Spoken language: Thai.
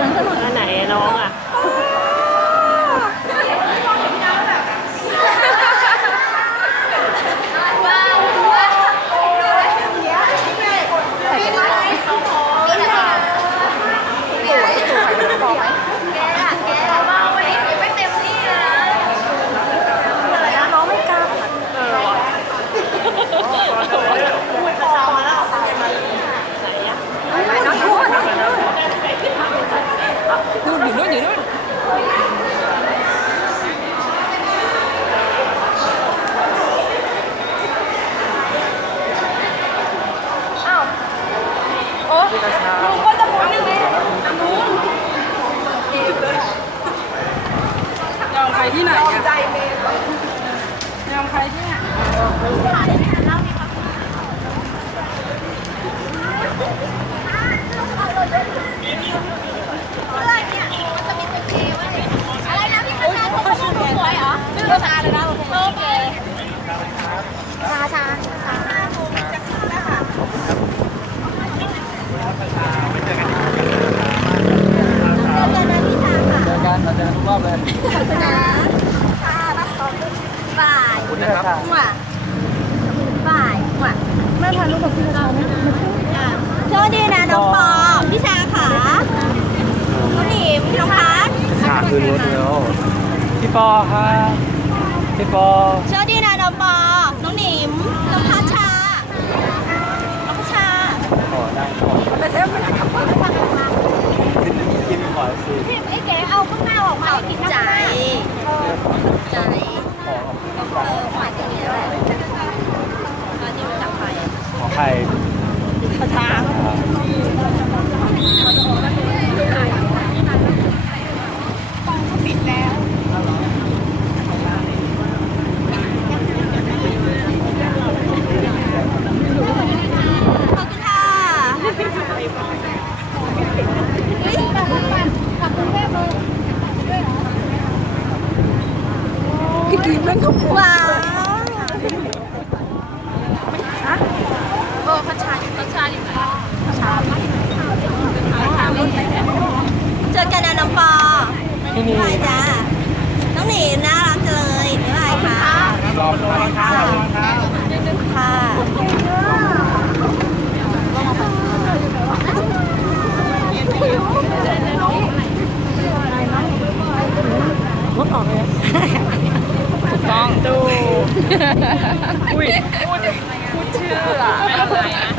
มันสนุกอันไหนน้องอะ น้องไม่กล้า เออว่ะไหนอะ ไปน้องพูดนู่นอยู่นู่นอยู่นู่นอ้าวโอ้ลุงก็จะพูดยังไงลุงยอมใคร ที่ไหนยอมใจเมย์ยอมใครที่ไหนอะไรนะพี่คาชาเขาพูดถูกหวยเหรอชื่อคาชาเลยนะโอเคชาชาชา เจอกันเราเจอกันทุกรอบเลย บ่าย ขอบคุณ นะครับหว่าบ่ายหว่าไม่พาลูกกับพี่เราไหมโชคดีนะน้องปอพี่ชาขาน้องหนิมน้องพัดขาคืนรถแล้วพี่ปอครับพี่ปอโชคดีนะน้องปอน้องหนิมน้องพัชชาน้องพัชชาขอได้ขอไปเที่ยวไปทำบุญไปทำบุญกินขอสิพี่ไอ้เก๋เอาข้างหน้าออกมาให้กินใจ ใจ ขอ เออหมายถึงนี้แหละตอนนี้รู้จักใคร ขอใครประชาขอบคุณค่ะเฮ้ยกลับบ้านกลับกรุงเทพเลยพี่กีมเล่นเขาพูดว้าวโอ้พัชชาพัชชาอยู่ไหนพัชชาเจอกันนะน้องปอ ที่นี่ บายจ้า น้ องหนีน่ารักจังเลยบ๊ายบายค่ะรอรอครับค่ะถูกต้องดูอุ้ยพูดพูดชื่ออะอะไรนะ